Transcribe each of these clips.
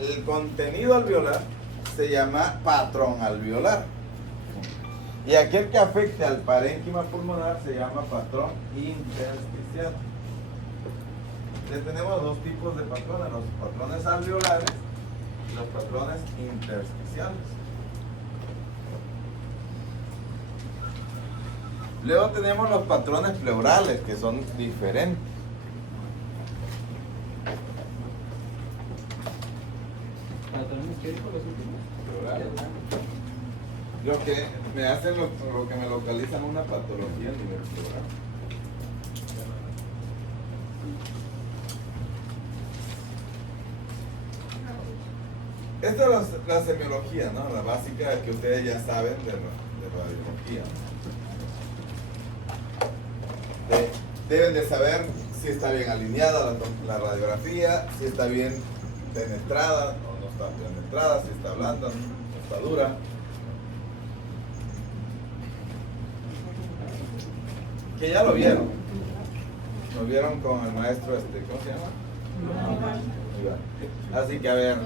El contenido alveolar se llama patrón alveolar. Y aquel que afecte al parénquima pulmonar se llama patrón intersticial. Entonces tenemos dos tipos de patrones, los patrones alveolares y los patrones intersticiales. Luego tenemos los patrones pleurales, que son diferentes. ¿Patrones qué dijo los últimos? Pleurales. Lo que me hacen, lo que me localizan una patología a nivel pleural. Esta es la semiología, ¿no? La básica que ustedes ya saben de radiología. Deben de saber si está bien alineada la radiografía, si está bien penetrada o no está penetrada, si está blanda, no está dura. Que ya lo vieron. Lo vieron con el maestro, ¿cómo se llama? Iván. Así que a ver.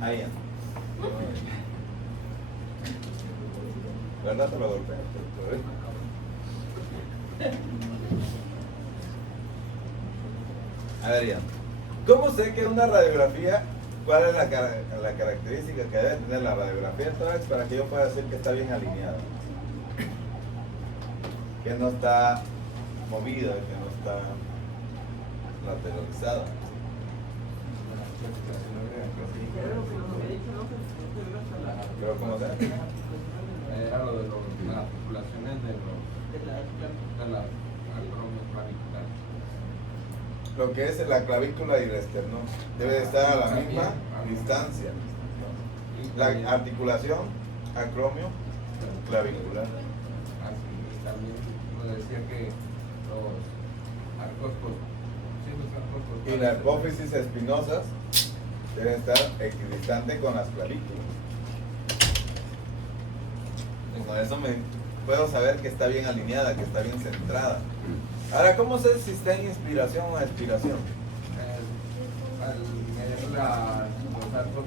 Ahí ya. ¿Verdad? Te lo golpea. A ver, ya. ¿Cómo sé que una radiografía, cuál es la característica que debe tener la radiografía entonces para que yo pueda decir que está bien alineada? Que no está movida, que no está lateralizada. Pero ¿cómo se hace? Era lo de las articulaciones de las acromios claviculares. Lo que es la clavícula y el esternón debe de estar a la misma distancia. La articulación acromio clavicular. Así también nos decía que los arcos Y la hipófisis espinosas deben estar equidistante con las clavículas. Y con eso puedo saber que está bien alineada, que está bien centrada. Ahora, ¿cómo sé si está en inspiración o expiración? al medir los arcos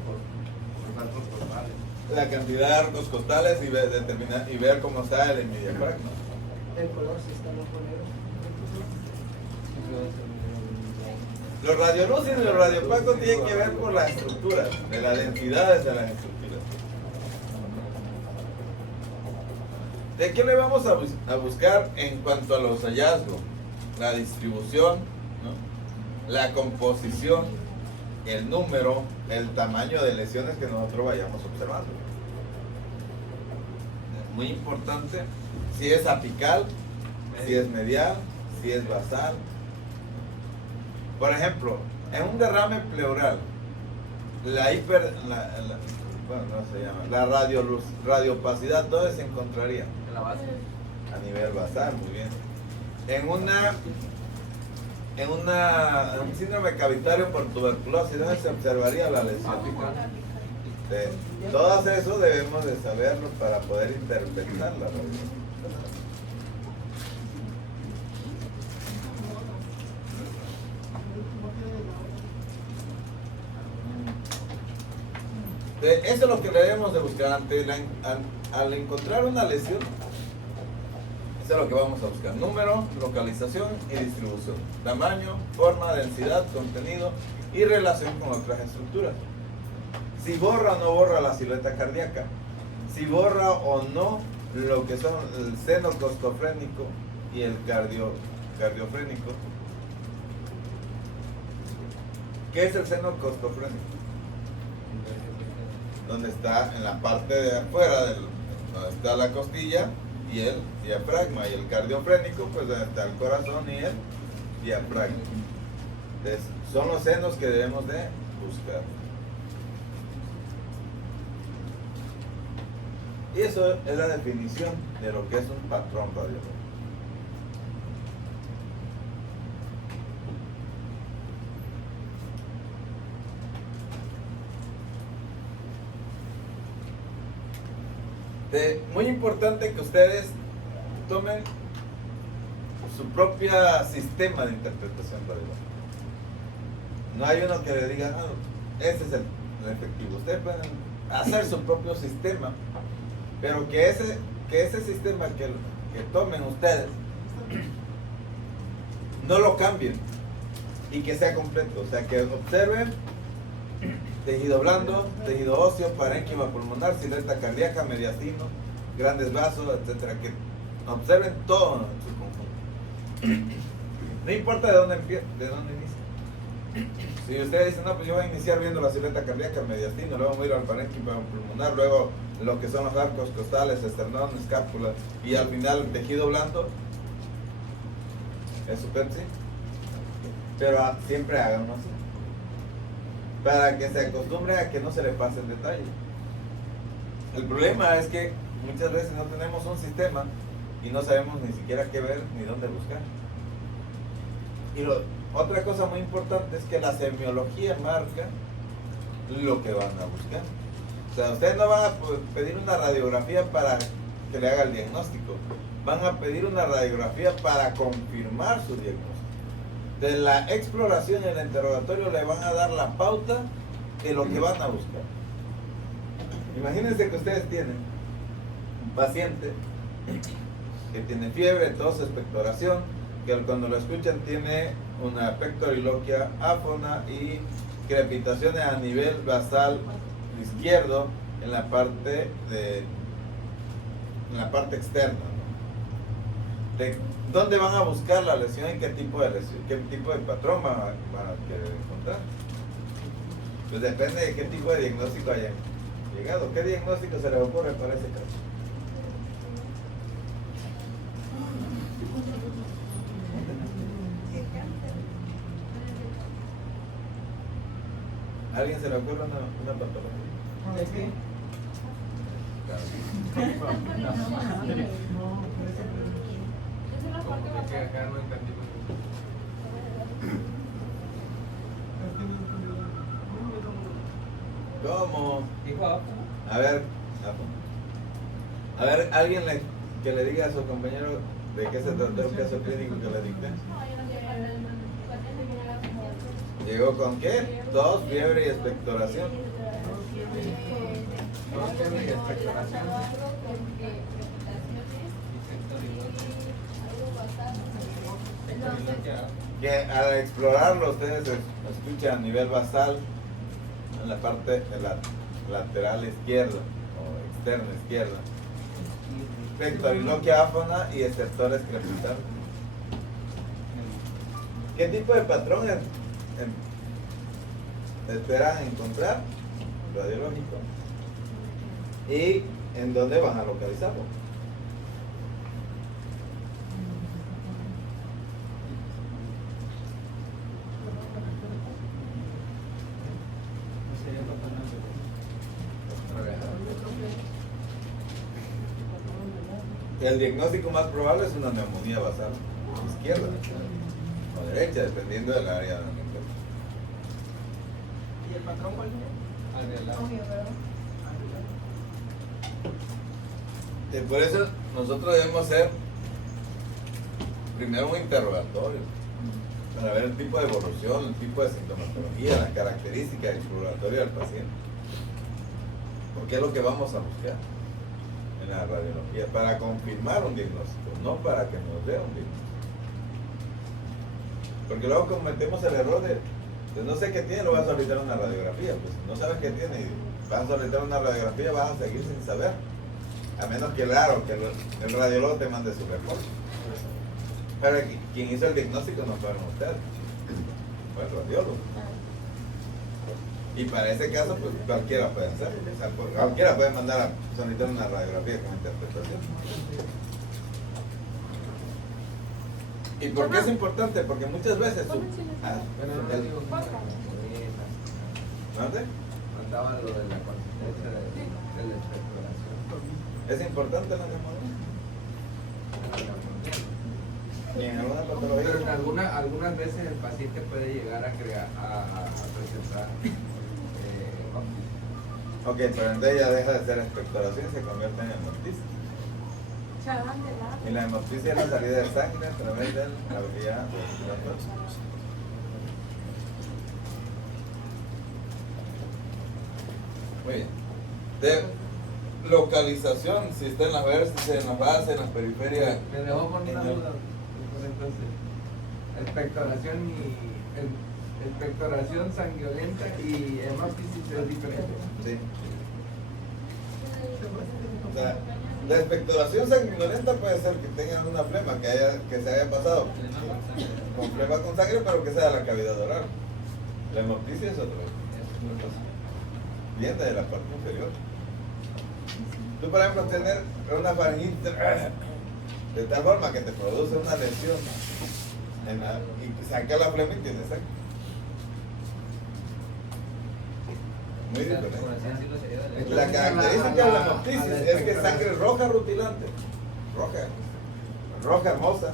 costales. La cantidad de arcos costales y determinar y ver cómo está el hemidiafragma. El color si está rojo negro. Los radiolúcidos y los radiopacos tienen que ver por las estructuras, de las densidades de las estructuras. ¿De qué le vamos a buscar en cuanto a los hallazgos? La distribución, ¿no? La composición, el número, el tamaño de lesiones que nosotros vayamos observando. Es muy importante si es apical, si es medial, si es basal. Por ejemplo, en un derrame pleural, la radiopacidad, ¿dónde se encontraría? En la base. A nivel basal, muy bien. En un síndrome cavitario por tuberculosis, ¿dónde se observaría la lesión? Todo eso debemos de saberlo para poder interpretar la radiografía. Eso es lo que debemos de buscar al encontrar una lesión. Eso es lo que vamos a buscar: número, localización y distribución, tamaño, forma, densidad, contenido y relación con otras estructuras. Si borra o no borra la silueta cardíaca, si borra o no lo que son el seno costofrénico y el cardiofrénico. ¿Qué es el seno costofrénico? Donde está en la parte de afuera, donde está la costilla y el diafragma, y el cardiofrénico, pues donde está el corazón y el diafragma. Entonces, son los senos que debemos de buscar. Y eso es la definición de lo que es un patrón radiológico. Muy importante que ustedes tomen su propio sistema de interpretación radiológica. No hay uno que le diga, no, ese es el efectivo. Ustedes pueden hacer su propio sistema, pero que ese sistema que tomen ustedes no lo cambien y que sea completo. O sea, que observen tejido blando, tejido óseo, parénquima pulmonar, silueta cardíaca, mediastino, grandes vasos, etcétera. Que observen todo en su conjunto. No importa de dónde inicia. Si ustedes dicen, no, pues yo voy a iniciar viendo la silueta cardíaca, mediastino, luego voy a ir al parénquima pulmonar, luego lo que son los arcos costales, esternón, escápula, y al final el tejido blando, es súper sí. Pero siempre háganlo así, para que se acostumbre a que no se le pase el detalle. El problema es que muchas veces no tenemos un sistema y no sabemos ni siquiera qué ver ni dónde buscar. Y otra cosa muy importante es que la semiología marca lo que van a buscar. O sea, ustedes no van a pedir una radiografía para que le haga el diagnóstico, van a pedir una radiografía para confirmar su diagnóstico. De la exploración y el interrogatorio le van a dar la pauta de lo que van a buscar. Imagínense que ustedes tienen un paciente que tiene fiebre, tos, expectoración, que cuando lo escuchan tiene una pectoriloquia áfona y crepitaciones a nivel basal izquierdo en la parte externa, ¿no? ¿Dónde van a buscar la lesión y qué tipo de lesión, qué tipo de patrón van a querer encontrar? Pues depende de qué tipo de diagnóstico hayan llegado. ¿Qué diagnóstico se les ocurre para ese caso? ¿Alguien se le ocurre una patología? ¿De qué? Como que acá no entendí. ¿Cómo? Dijo abajo. A ver, alguien que le diga a su compañero de qué se trató el caso clínico que le dicté. ¿Llegó con qué? Tos, fiebre y expectoración. Que al explorarlo ustedes escuchan a nivel basal en la parte de la lateral izquierda o externa izquierda, pectoriloquia áfona y estertores crepitales. ¿Qué tipo de patrón esperan encontrar? Radiológico. ¿Y en dónde van a localizarlo? El diagnóstico más probable es una neumonía basal izquierda o derecha, dependiendo del área de la mente. ¿Y el patrón cuál es? Por eso nosotros debemos hacer primero un interrogatorio para ver el tipo de evolución, el tipo de sintomatología, las características exploratoria del paciente. Porque es lo que vamos a buscar en la radiología, para confirmar un diagnóstico, no para que nos dé un diagnóstico. Porque luego cometemos el error de no sé qué tiene, lo vas a solicitar una radiografía. Pues si no sabes qué tiene y vas a solicitar una radiografía, vas a seguir sin saber. A menos que, claro, que el radiólogo te mande su reporte. Pero quien hizo el diagnóstico no fueron ustedes, fue el radiólogo. Y para ese caso, pues cualquiera puede hacer. O sea, cualquiera puede mandar a solicitar una radiografía con interpretación. ¿Y por qué es importante? Porque muchas veces Bueno, no el- digo ¿Dónde? mandaba lo de la consistencia de la expectoración. ¿Es importante la neumonía? ¿Y en alguna patología? Pero en algunas veces el paciente puede llegar a presentar Ok, pero entonces ya deja de ser expectoración y se convierte en hemoptisis. Y la hemoptisis es la salida de sangre a través de la vía respiratoria. Muy bien. De localización, si está en las vértices, en las bases, en las periferias. Me dejó con una duda. Entonces, expectoración sanguinolenta y hemoptisis es diferente. Sí. O sea, la expectoración sanguinolenta puede ser que tengan una flema, que se haya pasado con flema con sangre, pero que sea de la cavidad oral. La hemoptisis es otra cosa. Viene de la parte inferior. Tú, por ejemplo, tener una faringitis de tal forma que te produce una lesión y saca la flema y tiene sangre. Muy diferente. La característica de la hemoptisis es que es sangre roja rutilante, roja hermosa,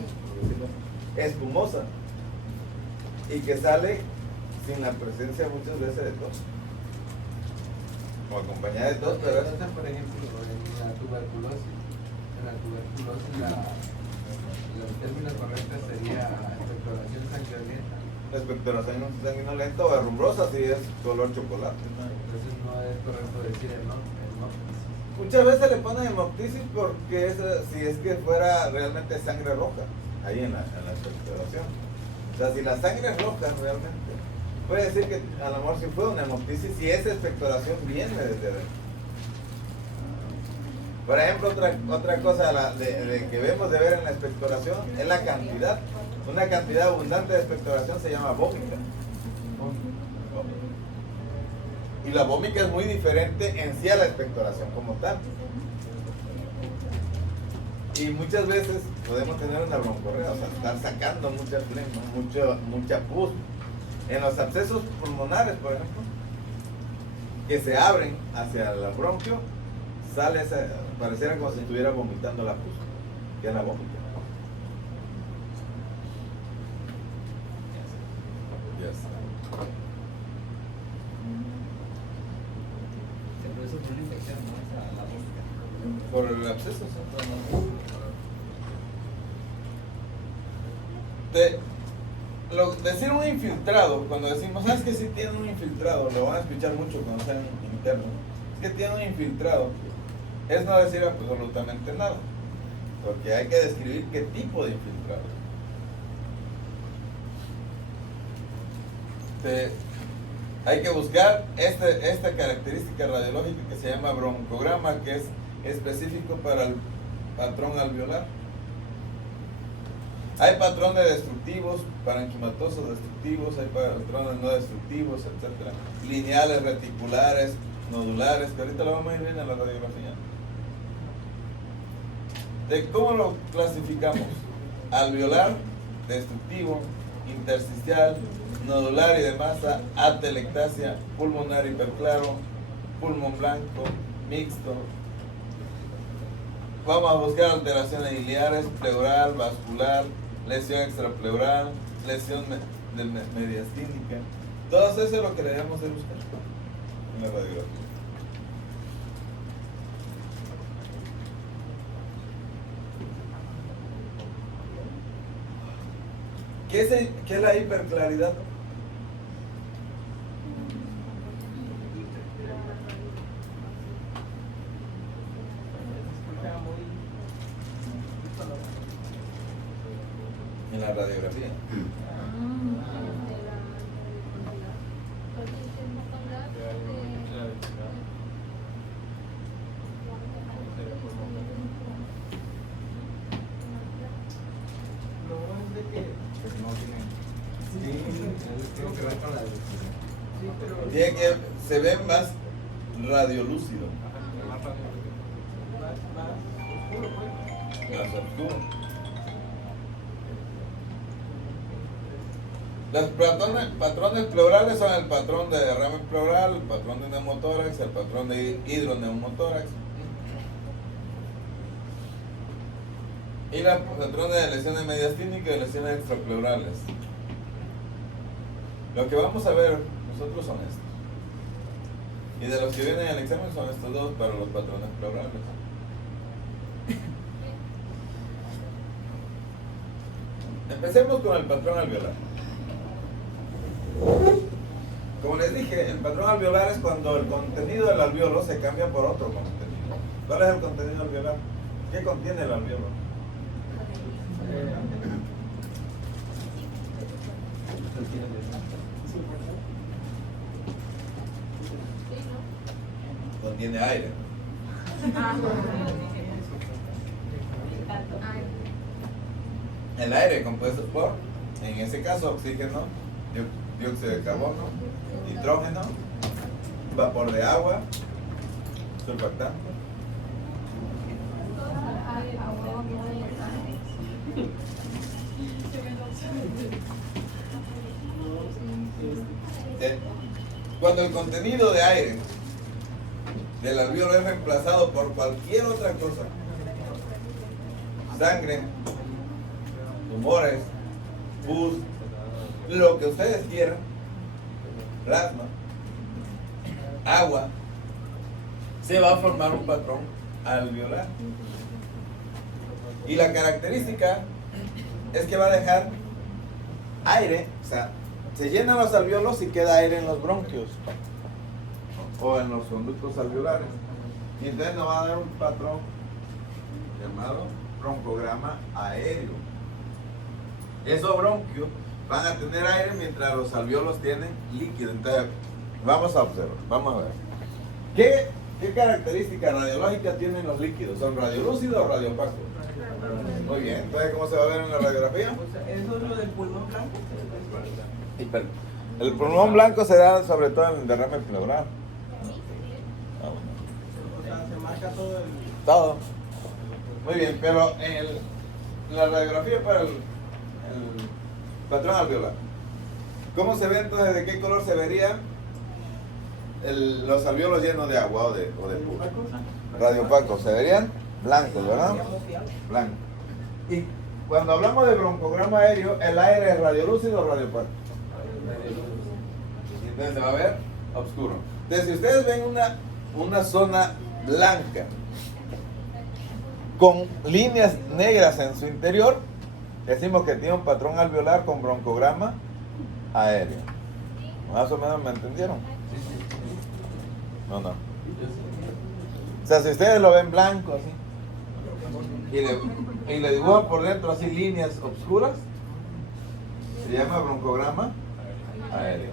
espumosa, y que sale sin la presencia muchas veces de tos, o acompañada de tos, pero Entonces, por ejemplo, en la tuberculosis, el término correcto sería expectoración sanguinolenta. expectoración sanguinolenta o herrumbrosa si es color chocolate. Entonces no es correcto decir el no. Muchas veces le ponen hemoptisis porque si es que fuera realmente sangre roja, ahí en la expectoración. O sea, si la sangre es roja realmente, puede decir que a lo mejor si fue una hemoptisis, si esa expectoración viene desde adentro. Por ejemplo, otra cosa de que vemos de ver en la expectoración es la cantidad. Una cantidad abundante de expectoración se llama vómica. Y la vómica es muy diferente en sí a la expectoración como tal. Y muchas veces podemos tener una broncorrea, o sea, estar sacando mucha flema, mucha pus. En los abscesos pulmonares, por ejemplo, que se abren hacia el bronquio, sale pareciera como si estuviera vomitando la pus, que es la vómica. Yes. Se produce por una infección, ¿no? Esa, la vómita. Por el absceso, decir un infiltrado, cuando decimos, ¿sabes que si tiene un infiltrado? Lo van a escuchar mucho cuando sean internos. Es que tiene un infiltrado. Es no decir absolutamente nada, porque hay que describir qué tipo de infiltrado. Hay que buscar esta característica radiológica que se llama broncograma, que es específico para el patrón alveolar. Hay patrones destructivos, parenquimatosos destructivos, hay patrones no destructivos, etc. Lineales, reticulares, nodulares, que ahorita lo vamos a ir viendo en la radiografía. ¿Cómo lo clasificamos? Alveolar, destructivo, intersticial, nodular y de masa, atelectasia, pulmonar hiperclaro, pulmón blanco, mixto. Vamos a buscar alteraciones iliares, pleural, vascular, lesión extrapleural, lesión mediastínica. Todo eso es lo que debemos de buscar en la radiografía. ¿Qué es la hiperclaridad? En la radiografía. Tiene que se ve más radiolúcido, más oscuro. Los patrones pleurales son el patrón de derrame pleural, el patrón de neumotórax, el patrón de hidroneumotórax. Y los patrones de lesiones mediastínicas y lesiones extrapleurales. Lo que vamos a ver nosotros son estos. Y de los que vienen en el examen son estos dos para los patrones pleurales. Empecemos con el patrón alveolar. Como les dije, el patrón alveolar es cuando el contenido del alveolo se cambia por otro contenido. ¿Cuál es el contenido alveolar? ¿Qué contiene el alveolo? Contiene aire. El aire compuesto por, en ese caso, oxígeno, dióxido de carbono, nitrógeno, vapor de agua, surfactante. Cuando el contenido de aire del alveolo es reemplazado por cualquier otra cosa, sangre, tumores, pus, lo que ustedes quieran, plasma, agua, se va a formar un patrón alveolar. Y la característica es que va a dejar aire, o sea, se llenan los alveolos y queda aire en los bronquios o en los conductos alveolares. Y entonces nos va a dar un patrón llamado broncograma aéreo. Esos bronquios van a tener aire mientras los alveolos tienen líquido. Entonces, vamos a observar, vamos a ver. ¿Qué características radiológicas tienen los líquidos? ¿Son radiolúcidos o radiopacos? Muy bien, entonces, ¿cómo se va a ver en la radiografía? Eso es lo del pulmón blanco. El pulmón blanco se da sobre todo en el derrame pleural. O sea, se marca todo el... Todo. Muy bien, pero en la radiografía para el patrón alveolar, ¿cómo se ve entonces? ¿De qué color se verían los alveolos llenos de agua o de pus? Radiopacos, se verían blancos, ¿verdad? Blanco. Y cuando hablamos de broncograma aéreo, ¿el aire es radiolúcido o radiopaco? Entonces se va a ver oscuro. Entonces, si ustedes ven una zona blanca con líneas negras en su interior, decimos que tiene un patrón alveolar con broncograma aéreo. Más o menos me entendieron. No. O sea, si ustedes lo ven blanco así y le dibujan por dentro así líneas oscuras, se llama broncograma aéreo.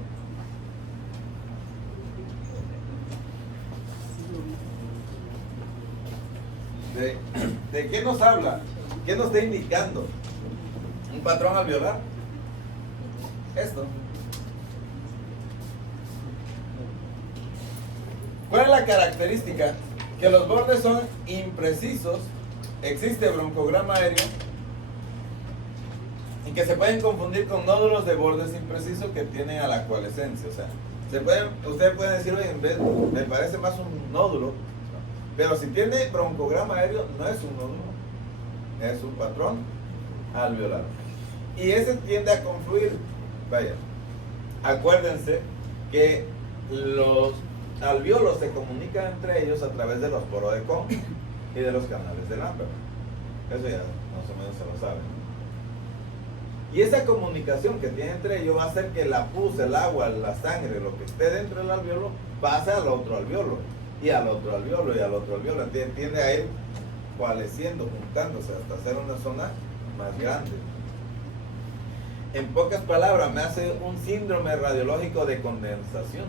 ¿De qué nos habla? ¿Qué nos está indicando? ¿Un patrón alveolar? Esto. ¿Cuál es la característica? Que los bordes son imprecisos, existe broncograma aéreo y que se pueden confundir con nódulos de bordes imprecisos que tienen a la coalescencia. O sea, ustedes pueden decir, oye, en vez, me parece más un nódulo, pero si tiene broncograma aéreo no es un nódulo, es un patrón alveolar. Y ese tiende a confluir. Vaya, acuérdense que los alveolos se comunican entre ellos a través de los poros de Kohn y de los canales de Lambert. Eso ya más o menos se lo saben. Y esa comunicación que tiene entre ellos va a hacer que la pus, el agua, la sangre, lo que esté dentro del alveolo, pase al otro alveolo, y al otro alveolo, y al otro alveolo. Tiende a ir coalesciendo, juntándose hasta hacer una zona más grande. En pocas palabras, me hace un síndrome radiológico de condensación.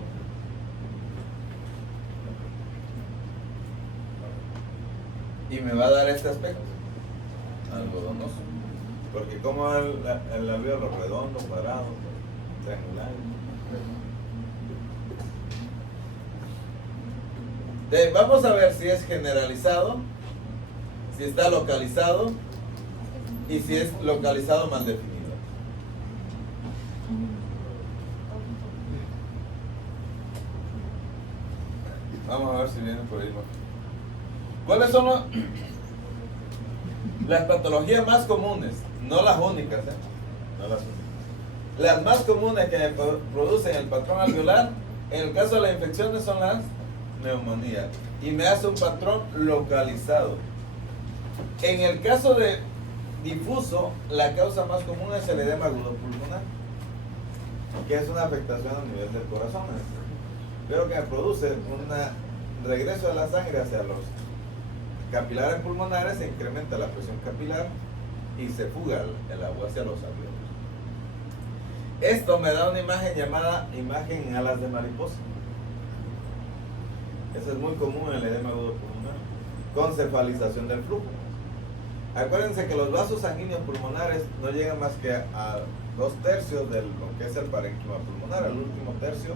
Y me va a dar este aspecto algodonoso, porque como el alveolo redondo, cuadrado, triangular. Vamos a ver si es generalizado, si está localizado y si es localizado mal definido. Vamos a ver si viene por ahí. ¿Cuáles son las patologías más comunes? No las únicas, no las únicas. Las más comunes que producen el patrón alveolar, en el caso de las infecciones, son las neumonías. Y me hace un patrón localizado. En el caso de difuso, la causa más común es el edema agudo pulmonar, que es una afectación a nivel del corazón, pero que produce un regreso de la sangre hacia los capilares pulmonares, se incrementa la presión capilar y se fuga el agua hacia los alveolos. Esto me da una imagen llamada imagen en alas de mariposa. Eso es muy común en el edema agudo pulmonar, con cefalización del flujo. Acuérdense que los vasos sanguíneos pulmonares no llegan más que a 2/3 de lo que es el parénquima pulmonar. El último tercio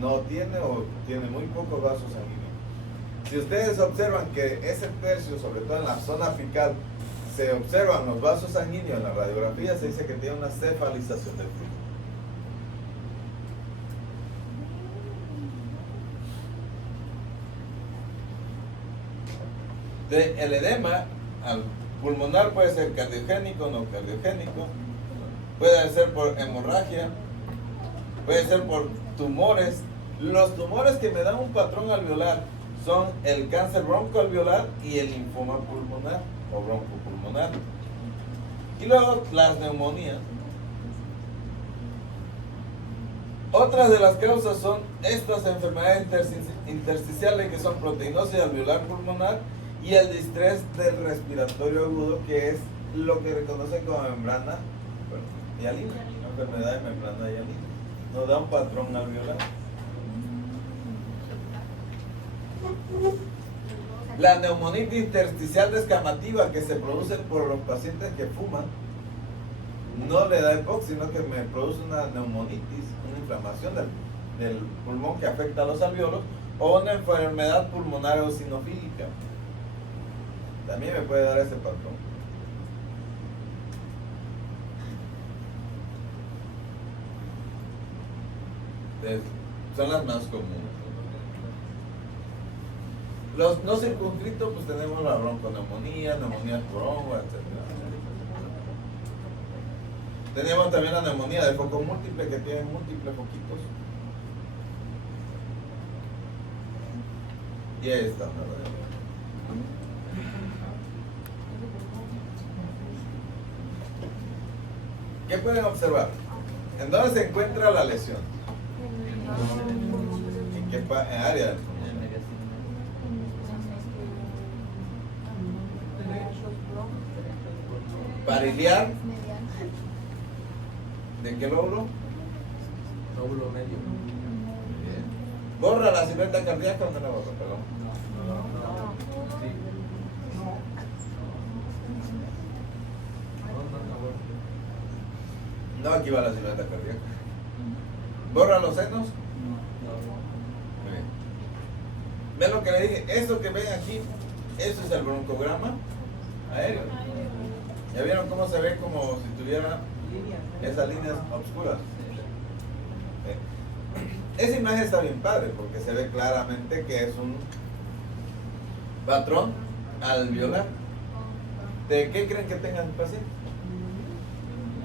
no tiene o tiene muy pocos vasos sanguíneos. Si ustedes observan que ese tercio, sobre todo en la zona apical, se observan los vasos sanguíneos en la radiografía, se dice que tiene una cefalización del flujo. El edema al pulmonar puede ser cardiogénico, no cardiogénico, puede ser por hemorragia, puede ser por tumores. Los tumores que me dan un patrón alveolar son el cáncer broncoalveolar y el linfoma pulmonar o broncopulmonar. Y luego las neumonías. Otras de las causas son estas enfermedades intersticiales, que son proteinosis alveolar pulmonar y el distrés del respiratorio agudo, que es lo que reconocen como membrana hialina, enfermedad de membrana hialina. Nos da un patrón alveolar. La neumonitis intersticial descamativa, que se produce por los pacientes que fuman, no le da EPOC, sino que me produce una neumonitis, una inflamación del pulmón que afecta a los alveolos, o una enfermedad pulmonar eosinofílica. También me puede dar ese patrón. Son las más comunes. Los no circunscritos, pues tenemos la bronconeumonía, neumonía por hongo, etc. Tenemos también la neumonía de foco múltiple, que tiene múltiples foquitos. Y ahí está. ¿Qué pueden observar? ¿En dónde se encuentra la lesión? ¿En qué área del pulmón? Pariliar. ¿De qué lóbulo? Lóbulo medio. Bien. ¿Borra la silueta cardíaca o no la borra? Perdón. Sí. No, aquí va la silueta cardíaca. ¿Borra los senos? Muy bien. ¿Ven lo que le dije? Eso que ven aquí, eso es el broncograma aéreo. ¿Ya vieron cómo se ve como si tuviera esas líneas oscuras? Esa imagen está bien padre porque se ve claramente que es un patrón alveolar. ¿De qué creen que tenga el paciente?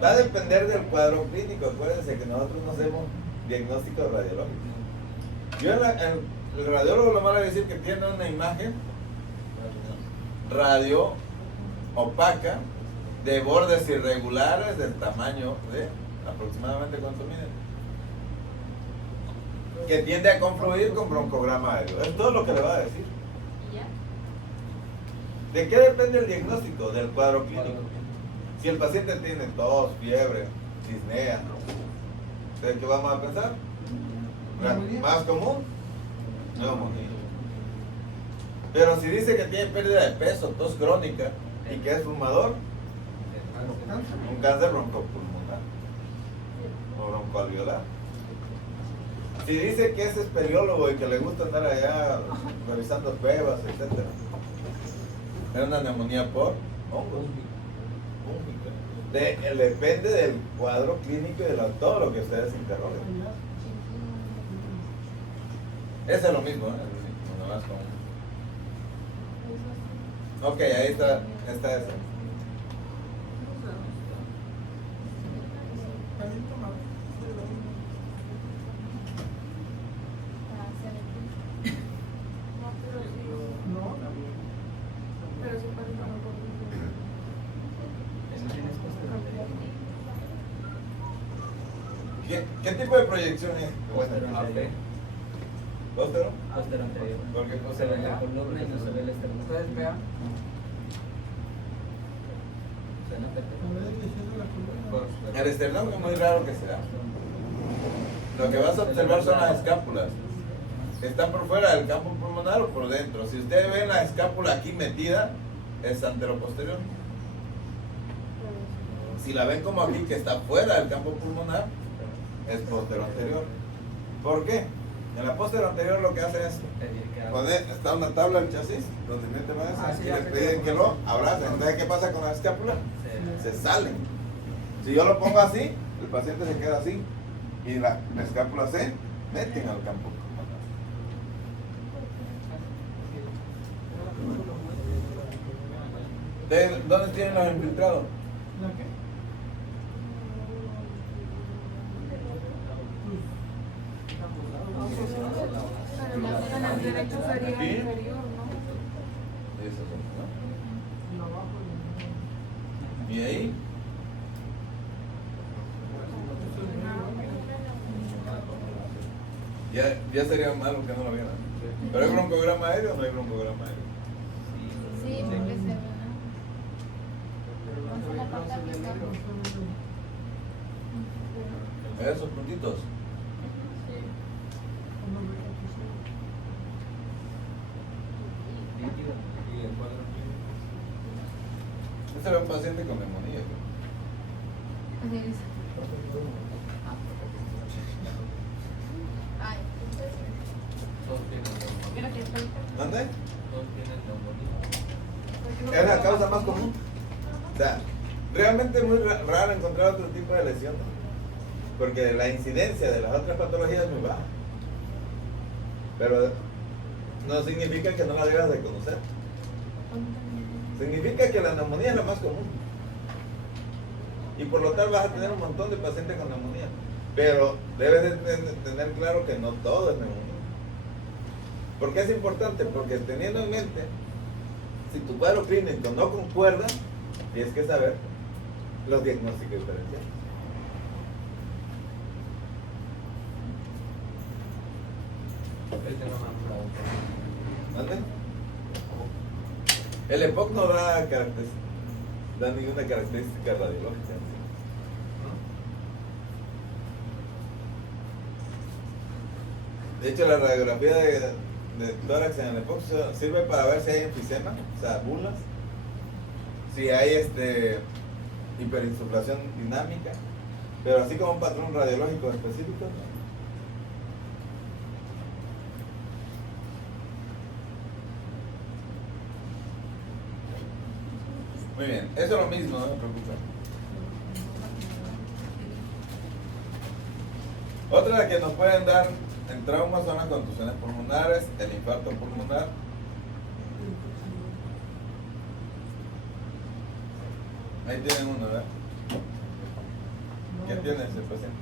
Va a depender del cuadro clínico. Acuérdense que nosotros no hacemos diagnóstico radiológico. Yo el radiólogo lo va a decir que tiene una imagen radio opaca de bordes irregulares del tamaño de aproximadamente cuánto miden, que tiende a confluir con broncograma aéreo. Es todo lo que le va a decir. ¿De qué depende el diagnóstico? Del cuadro clínico. Si el paciente tiene tos, fiebre, disnea, ¿de qué vamos a pensar? Más común, neumonía. Pero si dice que tiene pérdida de peso, tos crónica y que es fumador, un cáncer broncopulmonar o broncoalveolar. Si dice que es espeleólogo y que le gusta andar allá revisando cuevas, etc., es una neumonía por hongos. Depende del cuadro clínico y de todo lo que ustedes interroguen. Eso es lo mismo, uno más común. Ok, ahí está eso. ¿Qué tipo de proyección es? Póstero AP. anterior. ¿Póstero? Póstero anterior. ¿Por qué No se ve la columna y no se ve el externo. Entonces vea, Suena perfecto. pues, El esternón es muy raro que sea. Lo que vas a observar son las escápulas. ¿Están por fuera del campo pulmonar o por dentro? Si ustedes ven la escápula aquí metida, es anteroposterior. Si la ven como aquí, que está fuera del campo pulmonar, es postero anterior. ¿Por qué? En la postero anterior lo que hace es Pedir que haga. poner, está una tabla del chasis donde mete más Ah, sí, y ya les sé piden que- que lo abracen. Entonces, ¿qué pasa con la escápula? Se- Se salen. Si yo lo pongo así, el paciente se queda así y la escápula se meten al campo pulmonar. ¿Ustedes dónde tienen los infiltrados? Pero la zona del derecho sería ¿Aquí? inferior, ¿no? Esos son, ¿no? ¿Y ahí? Ya sería malo que no lo vieran. ¿Pero hay broncograma aéreo o no hay broncograma aéreo? Sí, porque se ve, ¿no? No se la falta aplicar. Esos puntitos. Líquido. y el cuadro Este era un paciente con neumonía. Así es. Ay, todos tienen neumonía. gracias, doctor. ¿Dónde? Todos tienen neumonía. Es la causa más común. O sea, realmente es muy raro encontrar otro tipo de lesión. Porque la incidencia de las otras patologías es muy baja. Pero no significa que no la debas de conocer. Significa que la neumonía es la más común. Y por lo tal vas a tener un montón de pacientes con neumonía. Pero debes de tener claro que no todo es neumonía. ¿Por qué es importante? Porque teniendo en mente, si tu cuadro clínico no concuerda, tienes que saber los diagnósticos diferenciales. Él tiene una pregunta. ¿Mande? El EPOC no da ninguna característica radiológica. De hecho, la radiografía de tórax en el EPOC sirve para ver si hay enfisema, o sea, bulas, si hay hiperinsuflación dinámica, pero así como un patrón radiológico específico, no. Muy bien, eso es lo mismo, no me preocupa. Otra que nos pueden dar en traumas son las contusiones pulmonares, el infarto pulmonar. Ahí tienen uno, ¿verdad? ¿Qué tiene ese paciente?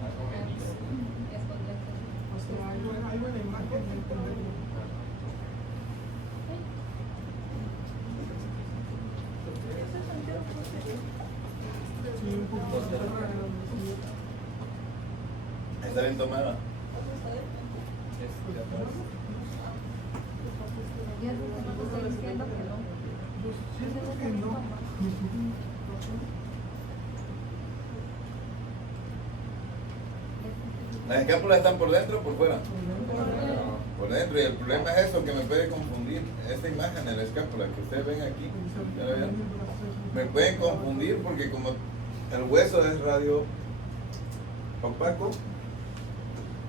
Más o menos. O sea, hay buena imagen de entenderlo. Sí, un poco. Está bien tomada. Ya no estoy diciendo que no. Yo siento que no. ¿Las escápulas están por dentro o por fuera? Por dentro, y el problema es eso, que me puede confundir. Esta imagen de la escápula que ustedes ven aquí, ¿ya la vieron? Me pueden confundir porque como el hueso es radio opaco,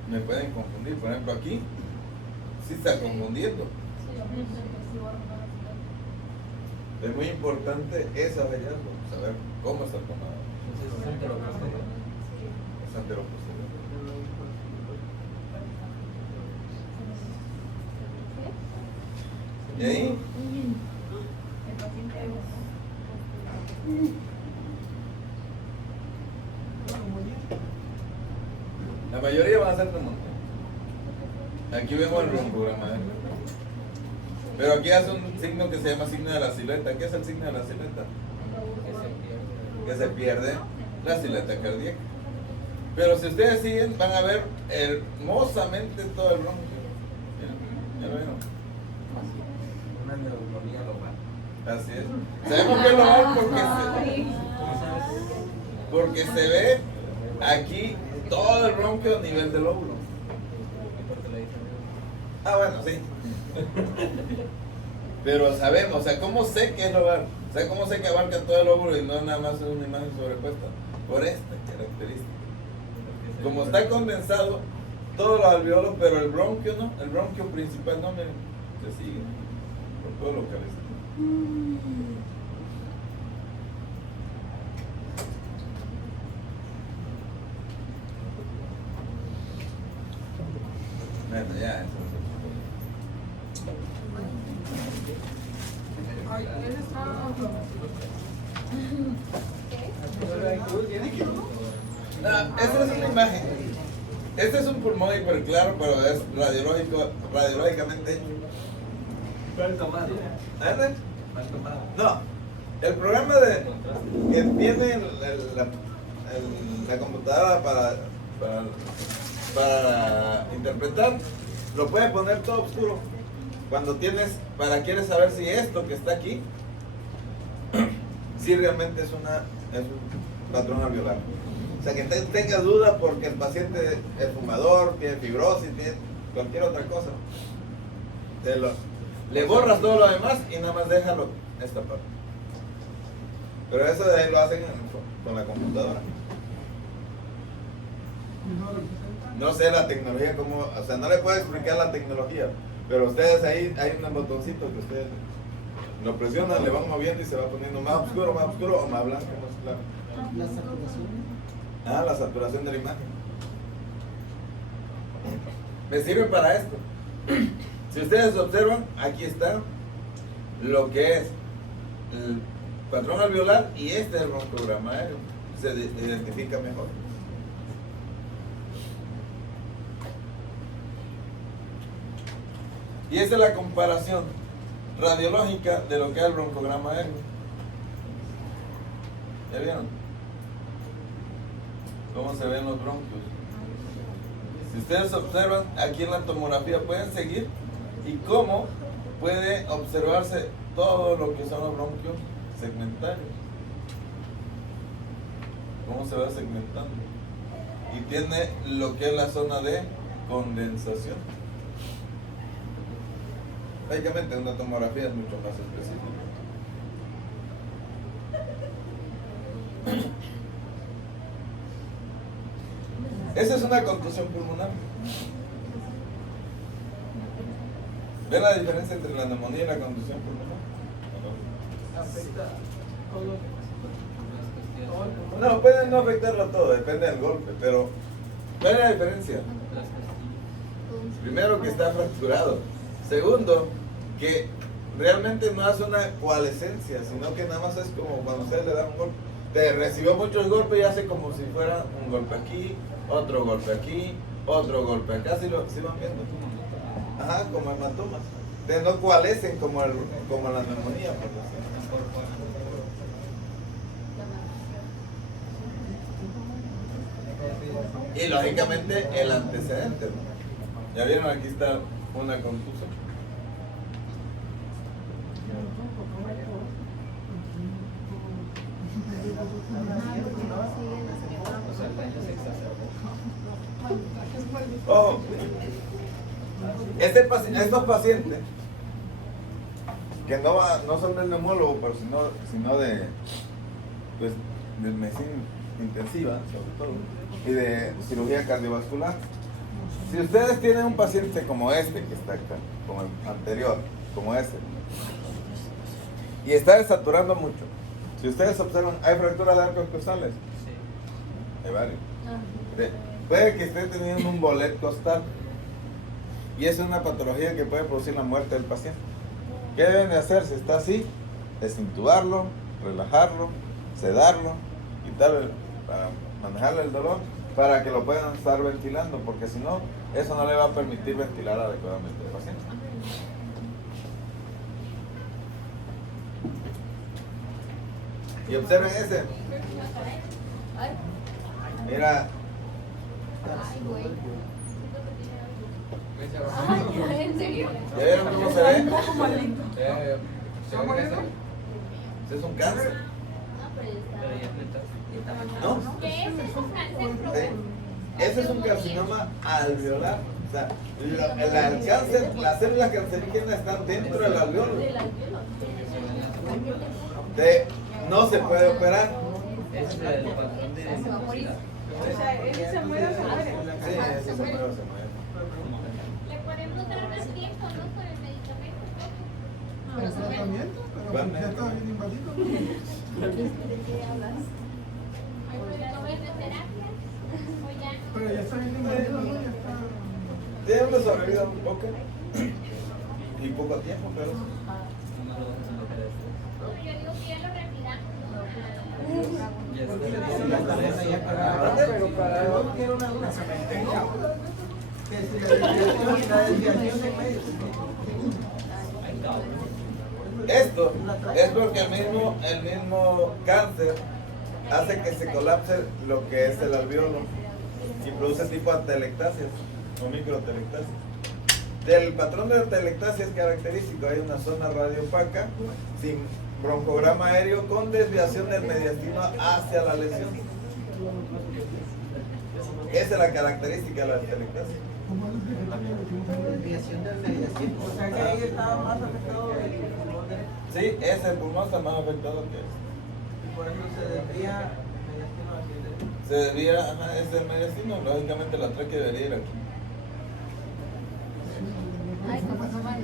me pueden confundir. Por ejemplo, aquí sí está confundiendo. Es muy importante ese hallazgo, saber cómo está tomado. Entonces, es anteroposterior. Es anteroposterior. ¿Y ahí? El paciente La mayoría van a ser neumonía. Aquí vemos el broncograma. Pero aquí hace un signo que se llama signo de la silueta. ¿Qué es el signo de la silueta? Que se pierde la silueta cardíaca. Pero si ustedes siguen, van a ver hermosamente todo el bronquio. ¿Ya lo vieron? Una neumonía local. Así es. Sabemos que es local porque se ve aquí todo el bronquio a nivel del óvulo. Ah, bueno, sí. Pero sabemos, o sea, ¿cómo sé que es local? O sea, ¿cómo sé que abarca todo el óvulo y no nada más es una imagen sobrepuesta? Por esta característica. Como está condensado todos los alveolos, pero el bronquio no, el bronquio principal no, miren, se sigue. Lo puedo localizar. Bueno, ya, eso Ay, él está. esa es una imagen. Este es un pulmón hiperclaro, pero es radiológicamente hecho. ¿Cuál tomado? ¿Anda? ¿Cuál tomado? No, el programa que tiene la computadora para interpretar, lo puede poner todo oscuro. Cuando quieres saber si esto que está aquí, si realmente es un patrón alveolar. O sea, que tenga duda porque el paciente es fumador, tiene fibrosis, tiene cualquier otra cosa. Le borras todo lo demás y nada más déjalo esta parte. Pero eso de ahí lo hacen con la computadora. No sé la tecnología cómo, o sea, no le puedo explicar la tecnología, pero ustedes ahí hay un botoncito que ustedes lo presionan, le van moviendo y se va poniendo más oscuro o más blanco, más claro. La saturación. Ah, la saturación de la imagen. Me sirve para esto. Si ustedes observan, aquí está lo que es el patrón alveolar y este es el broncograma aéreo. Se identifica mejor. Y esa es la comparación radiológica de lo que es el broncograma aéreo. ¿Ya vieron? ¿Cómo se ven los bronquios? Si ustedes observan aquí en la tomografía, pueden seguir y cómo puede observarse todo lo que son los bronquios segmentarios. Cómo se va segmentando. Y tiene lo que es la zona de condensación. Lógicamente una tomografía es mucho más específica. Esa es una contusión pulmonar. ¿Ven la diferencia entre la neumonía y la contusión pulmonar? Afecta todo. No, pueden no afectarlo todo, depende del golpe, pero ¿cuál es la diferencia? Primero, que está fracturado. Segundo, que realmente no hace una coalescencia, sino que nada más es como cuando ustedes le dan un golpe. Te recibió muchos golpes y hace como si fuera un golpe aquí, otro golpe aquí, otro golpe acá, ¿sí van viendo? Ajá, como hematomas. Entonces no coalescen como la neumonía, por decirlo. Y lógicamente el antecedente, ¿no? Ya vieron, aquí está una contusión. Ojo, estos pacientes que no son del neumólogo, pero sino de medicina intensiva, sobre todo, y de cirugía cardiovascular. Si ustedes tienen un paciente como este que está acá, como el anterior, como este, y está desaturando mucho, si ustedes observan, ¿hay fracturas de arcos costales? Sí. Hay varios. Puede que esté teniendo un bolet costal y esa es una patología que puede producir la muerte del paciente. ¿Qué deben de hacer? Si está así, desintubarlo, relajarlo, sedarlo, quitarle, para manejarle el dolor, para que lo puedan estar ventilando, porque si no, eso no le va a permitir ventilar adecuadamente al paciente. Y observen ese. Ay, Mira, ay, güey. Ese va. Ay, ¿en serio? ¿ya vieron cómo se ve? Como maldito. ¿Se va a crecer? Ese es un cáncer. No, pero ya Pero ya está. está. ¿No? ¿Qué es? ¿Es un cáncer Sí. profundo? Ese es un carcinoma alveolar. O sea, el cáncer, las células cancerígenas están dentro del alveolo. Del alveolo. No se puede operar. Es el patrón de Se va a morir. O sea, él se muere o se muere. Sí, ese se muere o se muere. Le podemos dar más tiempo, ¿no? Con el medicamento. Pero tratamiento, pero ya estaba bien invadido. ¿De qué hablas? Hay protocolos de terapia. O ya no. Pero ya está bien invadido, ¿no? Ya está. Tiene una sobrevida un poco. Y poco tiempo, pero. No lo vamos a meter a esto. No, yo digo que ya lo retiramos, ¿no? Ya está. Pero para no quiero una duda. Que si la desviación de medios. Ay, cabrón. Esto es porque el mismo cáncer hace que se colapse lo que es el alveolo y produce tipo atelectasias o microatelectasias. Del patrón de atelectasia es característico, hay una zona radiopaca sin broncograma aéreo con desviación del mediastino hacia la lesión. Esa es la característica de la atelectasia. Desviación del mediastino. O sea que ahí estaba más afectado el pulmón derecho. Sí, ese pulmón está más afectado que este. Y por eso se desvía el mediastino hacia el derecho. Se desvía, es el mediastino, lógicamente la tráquea debería ir aquí. Ay, como no vale.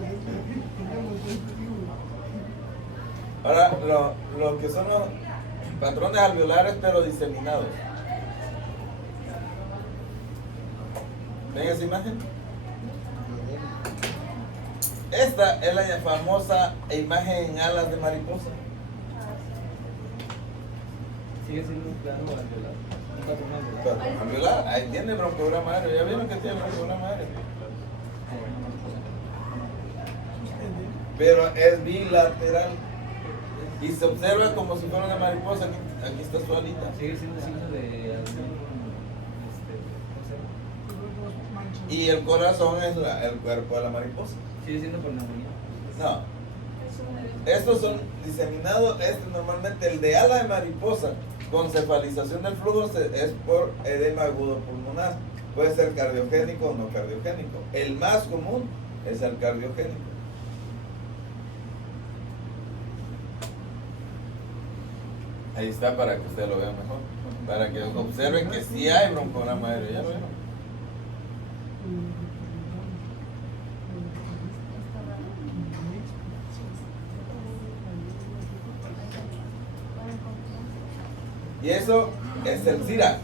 Ahora, lo que son los patrones alveolares pero diseminados. ¿Ven esa imagen? Esta es la famosa imagen en alas de mariposa. Sigue siendo un plano alveolar. Un patrón alveolar. Patrón alveolar, ahí tiene broncograma aéreo. ¿Ya vieron que tiene broncograma aéreo? Pero es bilateral. Y se observa como si fuera una mariposa. Aquí está su alita. Sigue siendo signo de algún. ¿Cómo se llama? Y el corazón es el cuerpo de la mariposa. Sigue siendo por neumonía. No. Estos son diseminados. Este normalmente el de ala de mariposa con cefalización del flujo es por edema agudo pulmonar. Puede ser cardiogénico o no cardiogénico. El más común es el cardiogénico. Ahí está para que usted lo vea mejor. Para que observen que sí hay broncograma aéreo. ¿Ya lo vieron? Y eso es el SIRA.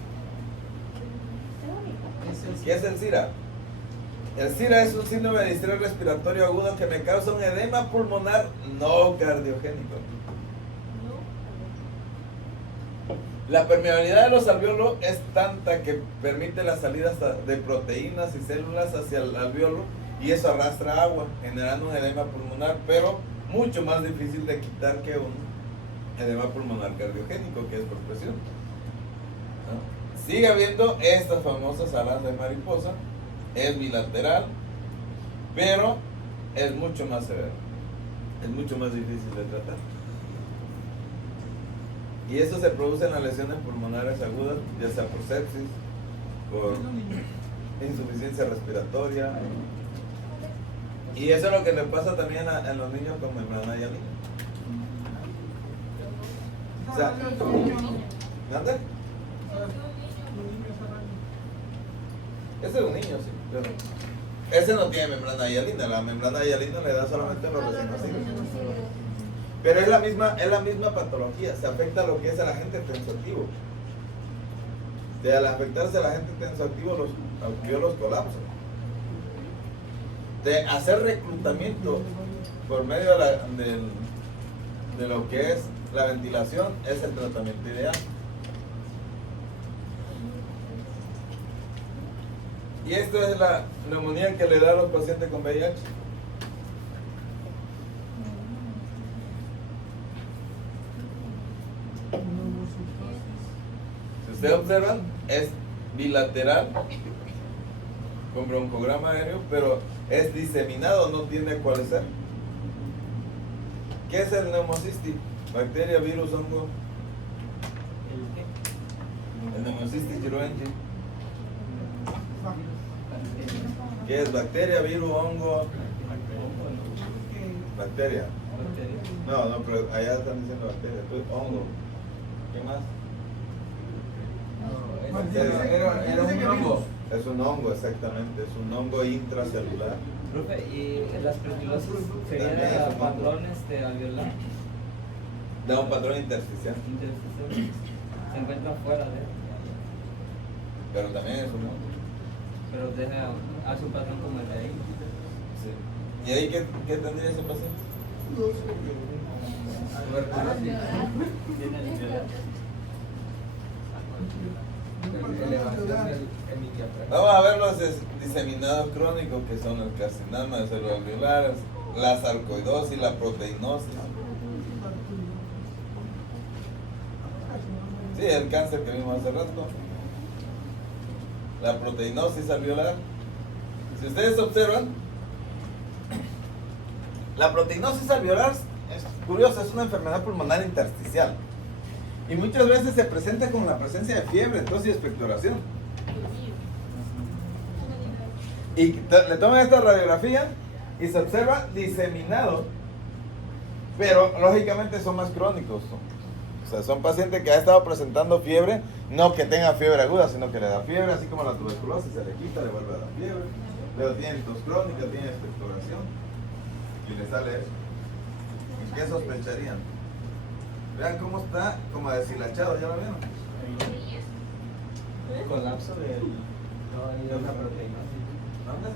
¿Qué es el SIRA? El SIRA es un síndrome de distrés respiratorio agudo que me causa un edema pulmonar no cardiogénico. La permeabilidad de los alveolos es tanta que permite la salida de proteínas y células hacia el alveolo y eso arrastra agua, generando un edema pulmonar, pero mucho más difícil de quitar que un edema pulmonar cardiogénico, que es por presión. ¿No? Sigue habiendo estas famosas alas de mariposa, es bilateral, pero es mucho más severo, es mucho más difícil de tratar. Y eso se produce en las lesiones pulmonares agudas, ya sea por sepsis, por insuficiencia respiratoria. Y eso es lo que le pasa también en los niños con membrana hialina. O sea, ¿dónde? Ese es un niño, sí. Pero ese no tiene membrana hialina, la membrana hialina le da solamente a los recién nacidos. Pero es la misma patología, se afecta lo que es el agente tensoactivo. De al afectarse el agente tensoactivo, los alveolos colapsan. De hacer reclutamiento por medio de lo que es la ventilación, es el tratamiento ideal. Y esto es la neumonía que le da a los pacientes con VIH. Si ustedes observan, es bilateral con broncograma aéreo, pero es diseminado, no tiene ecualizar. ¿Qué es el neumocystis? Bacteria, virus, hongo. El neumocystis giroengi. ¿Qué es bacteria, virus, hongo? Bacteria. No, pero allá están diciendo bacteria. Pues hongo. ¿Qué más? Era un hongo. Es un hongo, exactamente. Es un hongo intracelular. Profe, ¿y las prequilosis sería También es un el patrón alveolar? Da un patrón intersticial. Intersticial. Se encuentra fuera de él, Pero también es un hongo. pero hace un patrón como el de ahí. Sí. ¿Y ahí qué tendría ese paciente? Tiene alveolar. Elevación del hemidiafragma. Vamos a ver los diseminados crónicos, que son el carcinoma de células alveolares, la sarcoidosis, la proteinosis. Sí, el cáncer que vimos hace rato. La proteinosis alveolar. Si ustedes observan, la proteinosis alveolar es curiosa, es una enfermedad pulmonar intersticial. Y muchas veces se presenta con la presencia de fiebre, tos y expectoración. Y le toman esta radiografía y se observa diseminado, pero lógicamente son más crónicos. O sea, son pacientes que han estado presentando fiebre, no que tenga fiebre aguda, sino que le da fiebre, así como la tuberculosis, se le quita, le vuelve a dar fiebre, pero tienen tos crónica, tienen expectoración y le sale eso. ¿Y qué sospecharían? Vean cómo está como deshilachado, ¿ya lo vieron? El colapso de una proteinosis. ¿Dónde?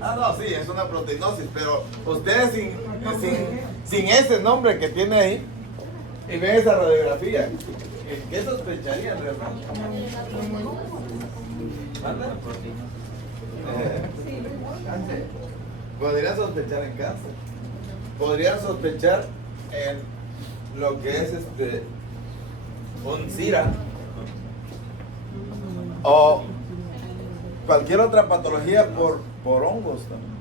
Ah, no, sí, es una proteinosis, pero ustedes sin ese nombre que tiene ahí y ven esa radiografía, ¿qué sospecharían realmente? ¿Manda? Cáncer. Podrían sospechar en cáncer. Podrían sospechar en lo que es un SIRA o cualquier otra patología por hongos también.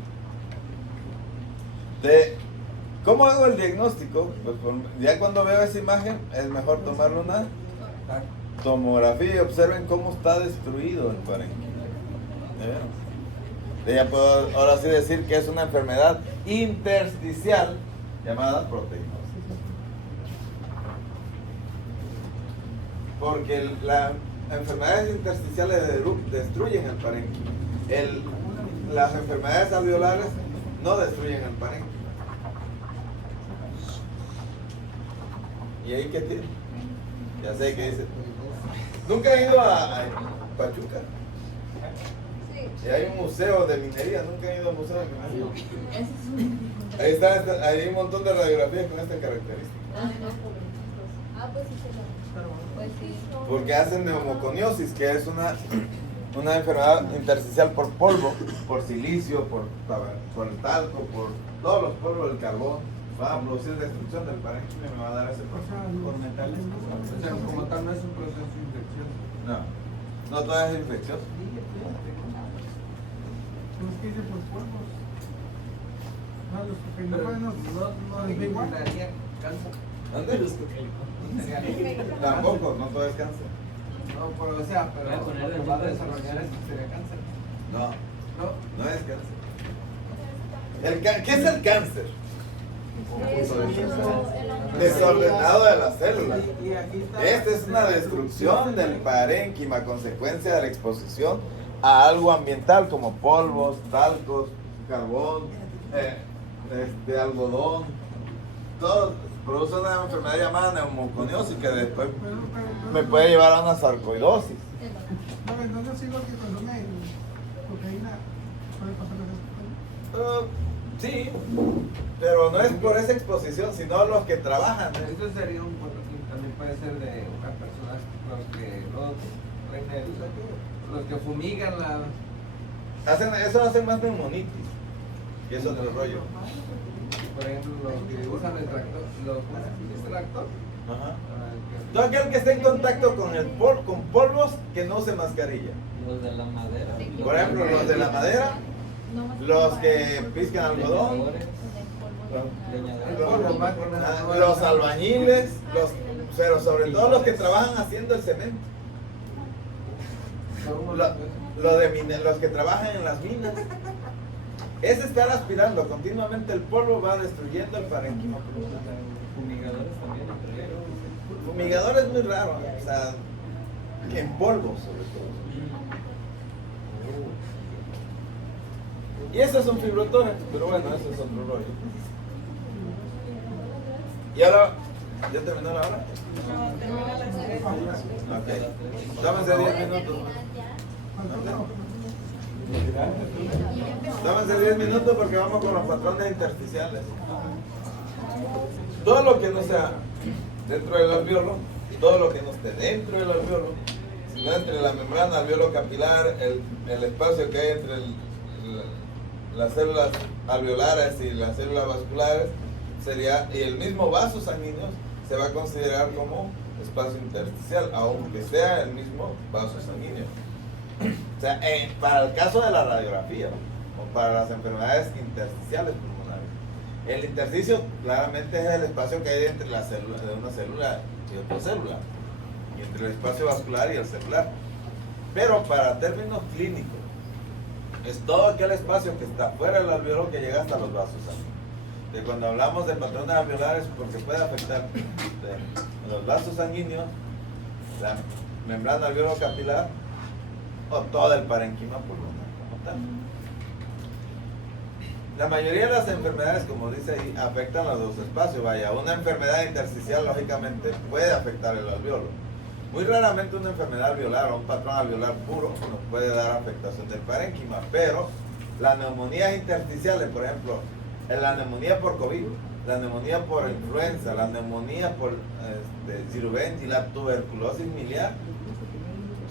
¿Cómo hago el diagnóstico? Pues ya cuando veo esa imagen es mejor tomarle una tomografía y observen cómo está destruido el parénquima. Ya puedo ahora sí decir que es una enfermedad intersticial llamada proteinosis. Porque las enfermedades intersticiales destruyen el parénquima. Las enfermedades alveolares no destruyen el parénquima. ¿Y ahí qué tiene? Ya sé que dice. Nunca he ido a Pachuca. Y hay un museo de minería. Nunca he ido al museo de minería. Ahí está, hay un montón de radiografías con esta característica. Pues sí, pues sí. Porque hacen neumoconiosis, que es una enfermedad intersticial por polvo, por silicio, por el talco, por todos los polvos del carbón. Va a producir destrucción del parénquima y me va a dar ese proceso. Por metales. O sea, como tal no es un proceso infeccioso. No todo es infeccioso. Los que dicen por polvos. No, los Pero cocainómanos no les da igual. daría cáncer. ¿Dónde? Tampoco, no todo es cáncer. No, pero o sea, pero Voy a poner lo que va a desarrollar es sería cáncer. No es cáncer. ¿Qué es el cáncer? Desordenado de las células. Y aquí está. Esta es una destrucción del parénquima a consecuencia de la exposición a algo ambiental como polvos, talcos, carbón, algodón. Todo produce una enfermedad llamada neumoconiosis que después me puede llevar a una sarcoidosis. No, entonces sí lo que consume cocaína puede pasar eso. Sí, pero no es por esa exposición, sino los que trabajan. Eso sería un también puede ser de otras personas, los que fumigan la. Eso hacen más neumonitis. Y es otro rollo. Por ejemplo, los que usan el tractor, ¿es tractor? Ajá. Todo aquel que esté en contacto con con polvos que no use mascarilla. Los de la madera. Por ejemplo, los de la madera, los que piscan algodón, los albañiles, pero sobre todo los que trabajan haciendo el cemento. Los que trabajan en las minas. Es estar aspirando continuamente el polvo, va destruyendo el parénquima. Fumigadores también. Fumigador es muy raro, o sea, en polvo sobre todo. Y esos son fibrotores, pero bueno, eso es otro rollo. Y ahora, ¿ya terminó la hora? Ok. Dámense 10 minutos. Dámense 10 minutos porque vamos con los patrones intersticiales. Todo lo que no sea dentro del alveolo, todo lo que no esté dentro del alveolo, sino entre la membrana alveolo capilar, el espacio que hay entre las células alveolares y las células vasculares, sería, y el mismo vaso sanguíneo se va a considerar como espacio intersticial, aunque sea el mismo vaso sanguíneo. O sea, para el caso de la radiografía, ¿no? O para las enfermedades intersticiales pulmonares, el intersticio claramente es el espacio que hay entre la célula de una célula y otra célula, y entre el espacio vascular y el celular. Pero para términos clínicos, es todo aquel espacio que está fuera del alveolo que llega hasta los vasos sanguíneos. De cuando hablamos de patrones alveolares, porque puede afectar los vasos sanguíneos, la membrana alveolo capilar o todo el parénquima pulmonar como tal. La mayoría de las enfermedades, como dice ahí, afectan los dos espacios. Vaya, una enfermedad intersticial lógicamente puede afectar el alveolo. Muy raramente una enfermedad alveolar o un patrón alveolar puro nos puede dar afectación del parénquima, pero las neumonías intersticiales, por ejemplo, la neumonía por COVID, la neumonía por influenza, la neumonía por cirubentis y la tuberculosis miliar,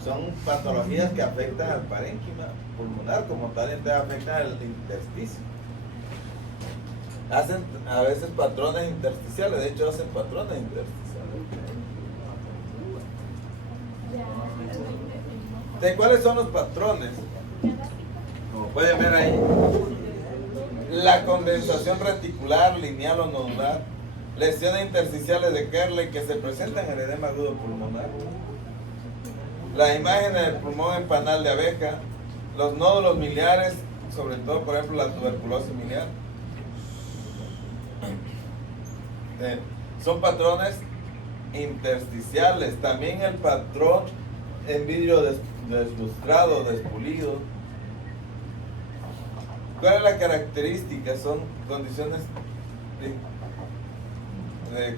son patologías que afectan al parénquima pulmonar como tal, entonces afectan al intersticio. Hacen a veces patrones intersticiales, de hecho hacen patrones intersticiales. ¿De cuáles son los patrones? Como pueden ver ahí, la condensación reticular, lineal o nodular, lesiones intersticiales de Kerley que se presentan en el edema agudo pulmonar, las imágenes del pulmón en panal de abeja, los nódulos miliares, sobre todo por ejemplo la tuberculosis miliar, son patrones intersticiales. También el patrón en vidrio deslustrado, despulido. ¿Cuál es la característica? Son condiciones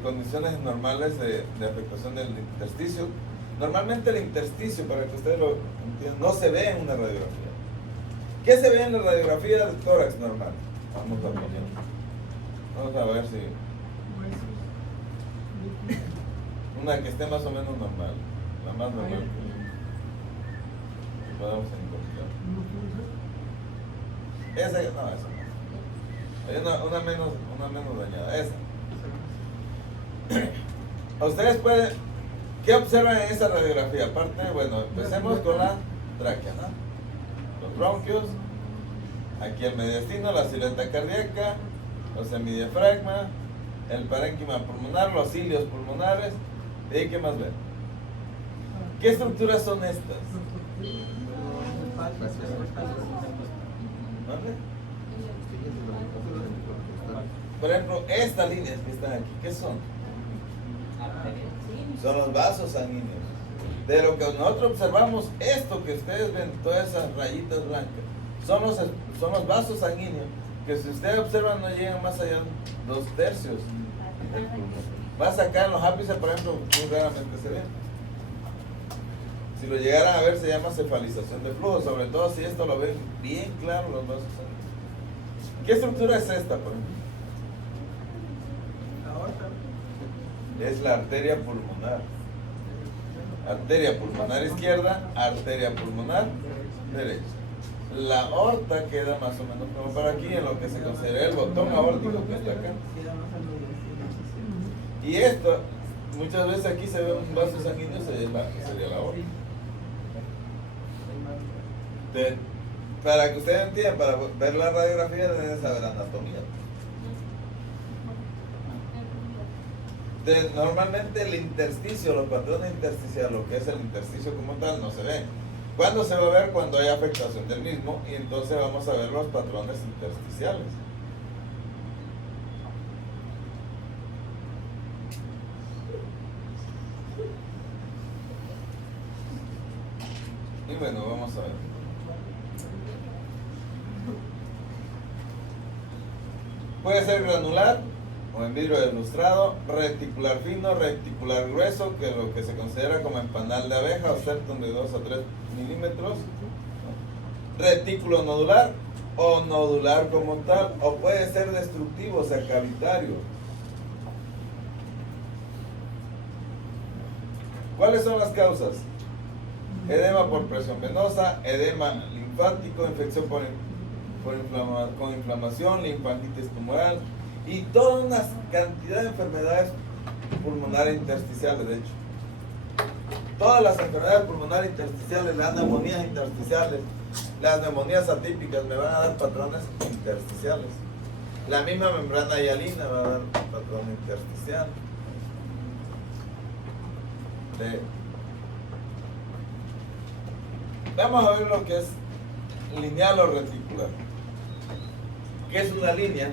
condiciones normales de afectación del intersticio. Normalmente el intersticio, para que ustedes lo entiendan, no se ve en una radiografía. ¿Qué se ve en la radiografía del tórax normal? Vamos a ver si una que esté más o menos normal, la más normal que podamos encontrar. Esa, no, esa no. Hay una menos dañada, esa. Ustedes pueden, ¿qué observan en esa radiografía? Aparte, bueno, empecemos con la tráquea, ¿no? Los bronquios, aquí el mediastino, la silueta cardíaca, los semidiafragma, el parénquima pulmonar, los cilios pulmonares. ¿Y qué más ven? ¿Qué estructuras son estas? ¿Dónde? Por ejemplo, estas líneas que están aquí, ¿qué son? Son los vasos sanguíneos. De lo que nosotros observamos, esto que ustedes ven, todas esas rayitas blancas, son los vasos sanguíneos, que si ustedes observan no llegan más allá de 2/3 del pulmón. Vas a sacar en los ápices, por ejemplo, muy raramente se ven. Si lo llegaran a ver, se llama cefalización de flujo, sobre todo si esto lo ven bien claro los vasos sanguíneos. ¿Qué estructura es esta, por ejemplo? Es la arteria pulmonar. Arteria pulmonar izquierda, arteria pulmonar derecha. la aorta queda más o menos como para aquí, en lo que se considera el botón aórtico que está acá. Y esto, muchas veces aquí se ve un vaso sanguíneo, sería la aorta. Para que ustedes entiendan, para ver la radiografía deben saber anatomía. Normalmente el intersticio, los patrones intersticiales, lo que es el intersticio como tal, no se ven. ¿Cuándo se va a ver? Cuando hay afectación del mismo, y entonces vamos a ver los patrones intersticiales. Y bueno, vamos a ver. Puede ser granular o en vidrio deslustrado, reticular fino, reticular grueso, que es lo que se considera como empanal de abeja o septum de 2 a 3 milímetros, retículo nodular o nodular como tal, o puede ser destructivo, o sea, cavitario. ¿Cuáles son las causas? Edema por presión venosa, edema linfático, infección con inflamación, linfangitis tumoral y toda una cantidad de enfermedades pulmonares intersticiales, de hecho. Todas las enfermedades pulmonares intersticiales, las neumonías intersticiales, las neumonías atípicas me van a dar patrones intersticiales. La misma membrana hialina va a dar patrón intersticial. Vamos a ver lo que es lineal o reticular. ¿Qué es una línea?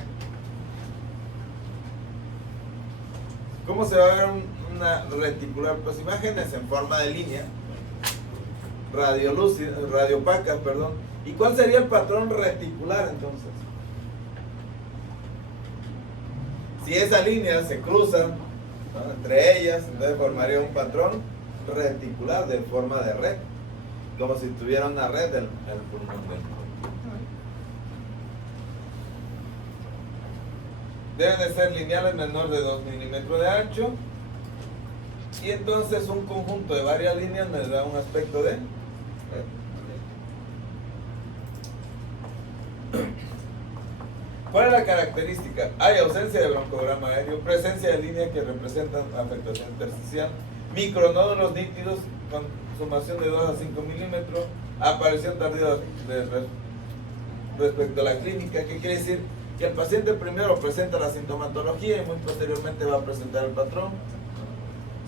¿Cómo se va a ver una reticular? Pues imágenes en forma de línea, radiopacas, perdón. ¿Y cuál sería el patrón reticular entonces? Si esa línea se cruza, ¿no?, entre ellas, entonces formaría un patrón reticular de forma de red, como si tuviera una red del pulmón dentro. Deben de ser lineales menor de 2 milímetros de ancho, y entonces un conjunto de varias líneas nos da un aspecto de red. ¿Cuál es la característica? Hay ausencia de broncograma aéreo, presencia de líneas que representan afectación intersticial, micronódulos nítidos con sumación de 2 a 5 milímetros, aparición tardía respecto a la clínica. ¿Qué quiere decir? Que el paciente primero presenta la sintomatología y muy posteriormente va a presentar el patrón.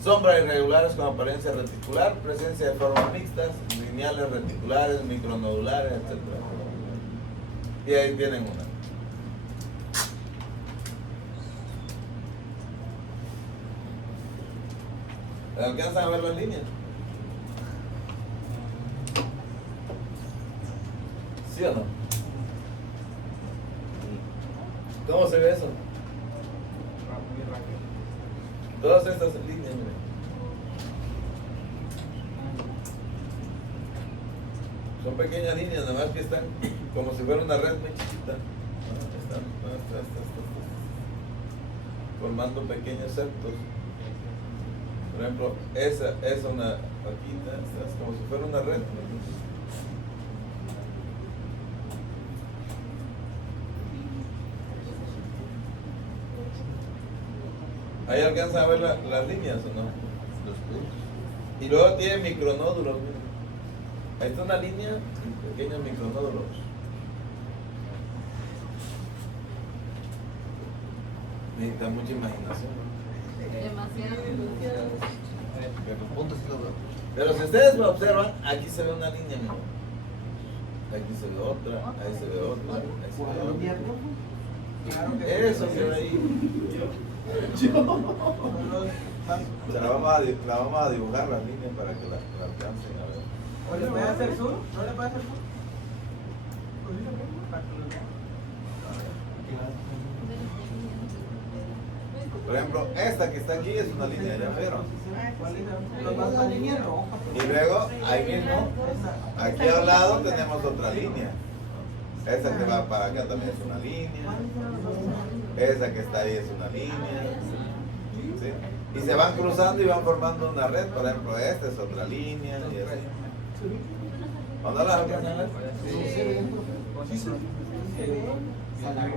Sombras irregulares con apariencia reticular, presencia de formas mixtas, lineales, reticulares, micronodulares, etc. Y ahí tienen una. ¿Alcanzan a ver las líneas? ¿Sí o no? ¿Cómo se ve eso? Todas estas líneas, miren. Son pequeñas líneas, nada más que están como si fuera una red muy chiquita. Están formando pequeños septos. Por ejemplo, esa es una vaquita, es como si fuera una red. Ahí alcanzan a ver las líneas o no, los puntos. Y luego tiene micronódulos. Miren. Ahí está una línea y pequeños micronódulos. Necesita mucha imaginación, ¿no? Demasiado. Pero si ustedes me observan, aquí se ve una línea, miren. Aquí se ve otra, ahí se ve otra, ahí se ve otra. Eso se ve ahí. O sea, la vamos a dibujar las líneas para que la alcancen a ver. ¿O le puede hacer zoom? ¿No le puede hacer zoom? Por ejemplo, esta que está aquí es una línea, ¿ya vieron? ¿Cuál es la línea roja? Y luego, ahí mismo, aquí al lado tenemos otra línea. Esa que va para acá también es una línea. Esa que está ahí es una línea. ¿Sí? Y se van cruzando y van formando una red. Por ejemplo, esta es otra línea. Y así. ¿O no las alcanzan a ver? Sí se ve.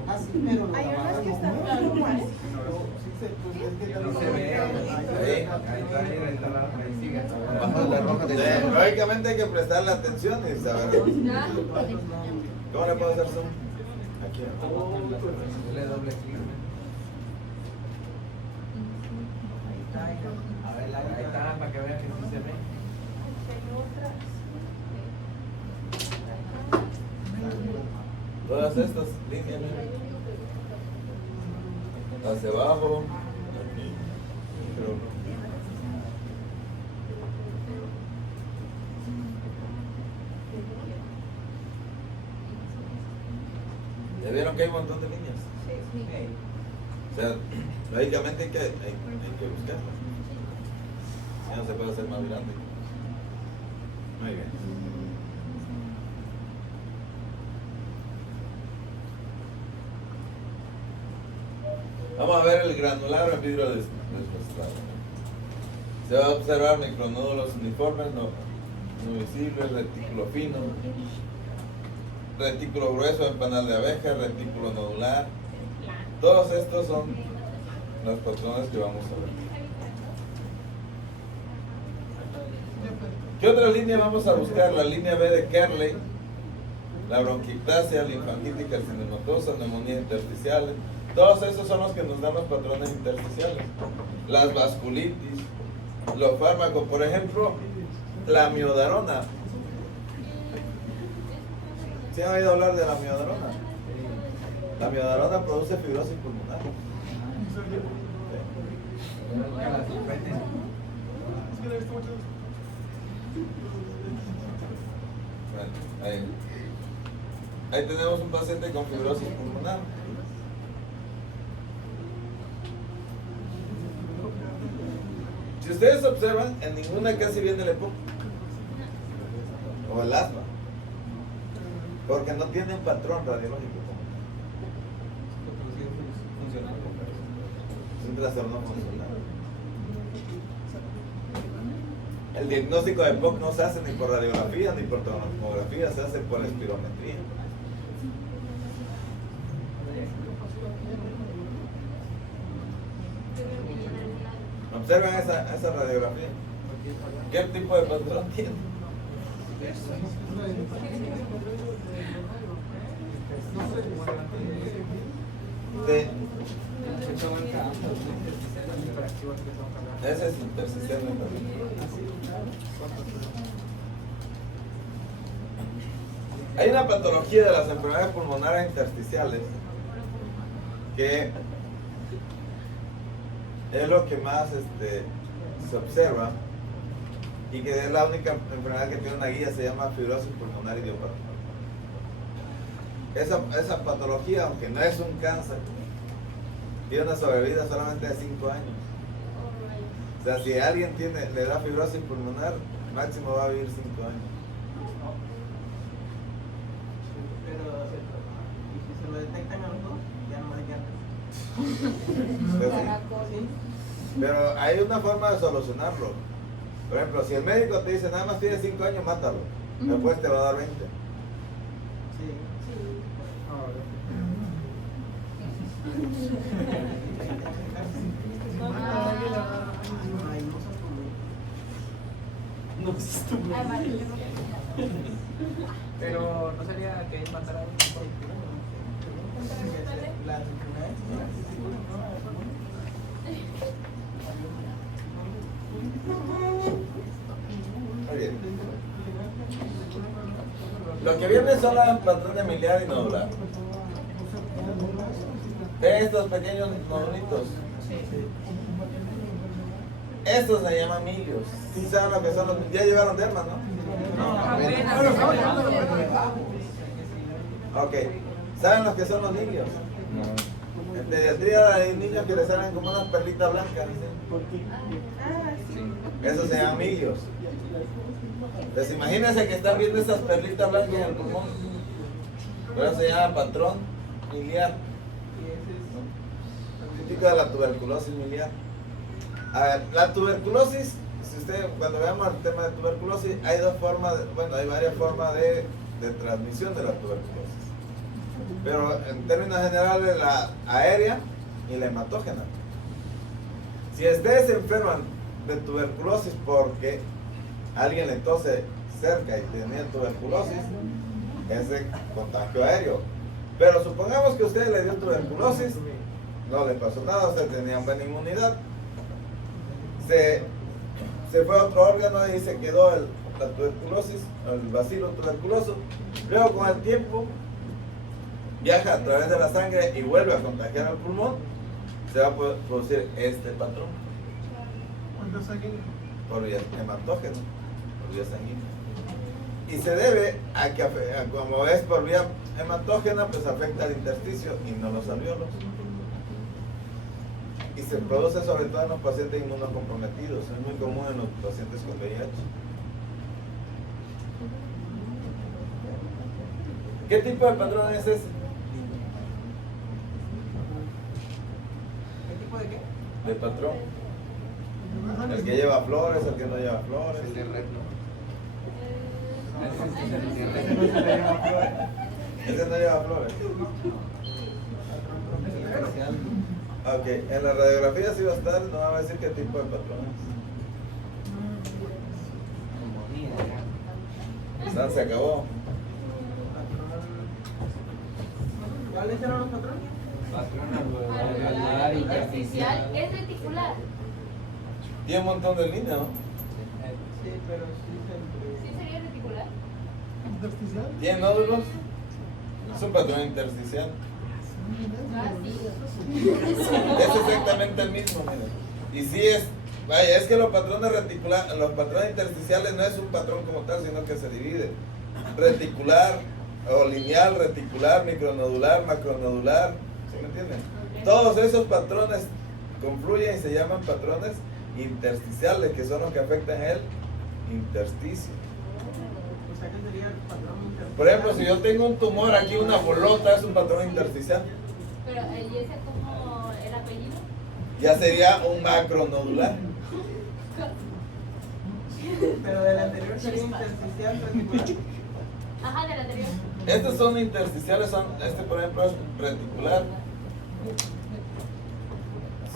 Así, pero lo Hay unas que están no. claro, ¿cuál? No se ve. Ahí está la ahí sigue. Bajo la roja de Lógicamente hay que prestarle atención y saber. ¿Cómo le puedo hacer zoom? Aquí. Le doble clic. Ahí está, para que vean que sí se ve. Todas estas líneas, mira. Hacia abajo. Aquí. Pero- ¿Ya vieron que hay un montón de líneas? O sea, lógicamente hay que buscarlas. Si no se puede hacer más grande. Muy bien. Vamos a ver el granular en vidrio desgastado. Se va a observar micronódulos uniformes, no visibles, retículo fino, retículo grueso en panal de abeja, retículo nodular. Todos estos son los patrones que vamos a ver. ¿Qué otra línea vamos a buscar? La línea B de Kerley, la bronquictasia, linfangitis carcinomatosa, neumonía intersticiales. Todos esos son los que nos dan los patrones intersticiales. Las vasculitis, los fármacos, por ejemplo, la miodarona. ¿Sí han oído hablar de la miodarona? La miodarona produce fibrosis pulmonar. Bueno, ahí tenemos un paciente con fibrosis pulmonar. Si ustedes observan, en ninguna casi viene el EPOC o el asma, porque no tienen patrón radiológico. Es un trastorno funcional. El diagnóstico de EPOC no se hace ni por radiografía ni por tomografía, se hace por espirometría. Observen esa radiografía. ¿Qué tipo de patrón tiene? Ese es intersistema. Hay una patología de las enfermedades pulmonares intersticiales que es lo que más se observa y que es la única enfermedad que tiene una guía, se llama fibrosis pulmonar idiopática. Esa patología, aunque no es un cáncer, tiene una sobrevida solamente de 5 años. O sea, si alguien le da fibrosis pulmonar, máximo va a vivir 5 años. Pero si se lo detectan a los dos, ya no hay que Pero hay una forma de solucionarlo. Por ejemplo, si el médico te dice nada más tiene 5 años, mátalo. Después te va a dar 20. Pero no sería que matara a uno. Muy bien. Lo que viene son las patrones miliar y nodular. Ve estos pequeños nodulitos. Estos se llaman milios. ¿Sí saben lo que son los? Ya llevaron derma, ¿no? Ok. ¿Saben lo que son los milios? En pediatría hay niños que les salen como unas perlitas blancas. Esos se llaman milios. Entonces imagínense que están viendo esas perlitas blancas en el pulmón. Por eso se llama patrón miliar. Típico de la tuberculosis miliar. A ver, la tuberculosis si usted, cuando veamos el tema de tuberculosis, hay dos formas, hay varias formas de transmisión de la tuberculosis. Pero en términos generales, la aérea y la hematógena. Si ustedes se enferman de tuberculosis porque alguien le tose cerca y tenía tuberculosis, es de contagio aéreo. Pero supongamos que a usted le dio tuberculosis, no le pasó nada, usted tenía buena inmunidad, se fue a otro órgano y se quedó la tuberculosis, el bacilo tuberculoso. Luego con el tiempo viaja a través de la sangre y vuelve a contagiar al pulmón, se va a producir este patrón ¿Cuánto sanguíneo? por vía hematógena, por vía sanguínea. Y se debe a que, como es por vía hematógena, pues afecta al intersticio y no los alvéolos. Y se produce sobre todo en los pacientes inmunocomprometidos, es muy común en los pacientes con VIH. ¿Qué tipo de patrón es ese? ¿Qué tipo de qué? De patrón. El que lleva flores, el que no lleva flores. El de red, ¿no? Ese no lleva flores. Ok, en la radiografía sí va a estar, no va a decir qué tipo de patrón es. San se acabó. ¿Cuáles eran los patrones? Alveolar, intersticial, es reticular. Tiene un montón de líneas, ¿no? Sí, pero sí ¿Sí sería reticular? ¿Intersticial? ¿Tiene nódulos? Es un patrón intersticial. Ah, sí. Es exactamente el mismo, miren. Y sí es, vaya, es que los patrones intersticiales no es un patrón como tal, sino que se divide. Reticular o lineal, reticular, micronodular, macronodular, ¿sí me entienden? Todos esos patrones confluyen y se llaman patrones intersticiales, que son los que afectan el intersticio. O sea, ¿qué sería el patrón intersticial? Por ejemplo, si yo tengo un tumor aquí, una bolota, es un patrón intersticial. Pero, ¿y ese como el apellido? Ya sería un macronodular. Pero del anterior sería intersticial reticular. Ajá, del anterior. Estos son intersticiales, este por ejemplo es reticular.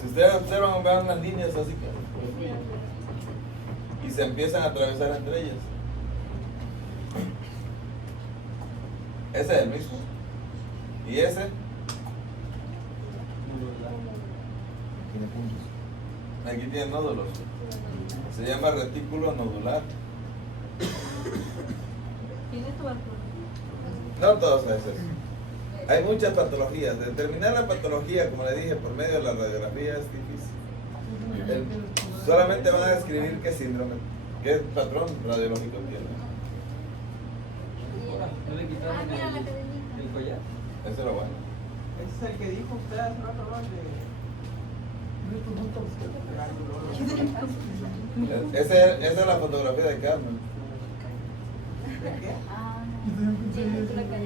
Si ustedes observan, vean las líneas así y se empiezan a atravesar entre ellas. Ese es el mismo. Y ese tiene puntos. Aquí tiene nódulos. Se llama retículo nodular. ¿Tiene tuberculosis? No todos esos. Hay muchas patologías. Determinar la patología, como le dije, por medio de la radiografía es difícil. Solamente van a describir qué síndrome, qué patrón radiológico tiene. ¿No le quitaron Ah, mira la que tenía. el collar? Eso es lo bueno. Ese es el que dijo usted hace rato, ¿no? Esa es la fotografía de Carmen. ¿De qué? Ah, no. Sí, es la que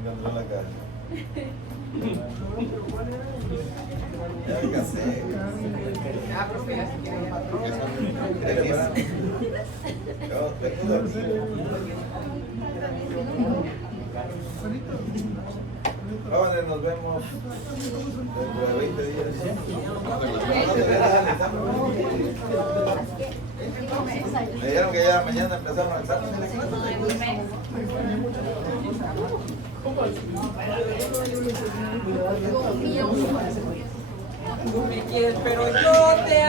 Encontró la cara. ¿Pero cuál era el? Ya me casé. Ah, profe, ya se quiere el patrón. Jóvenes, nos vemos dentro de 20 días. Me dijeron que ya mañana empezamos el examen. Miguel, pero yo te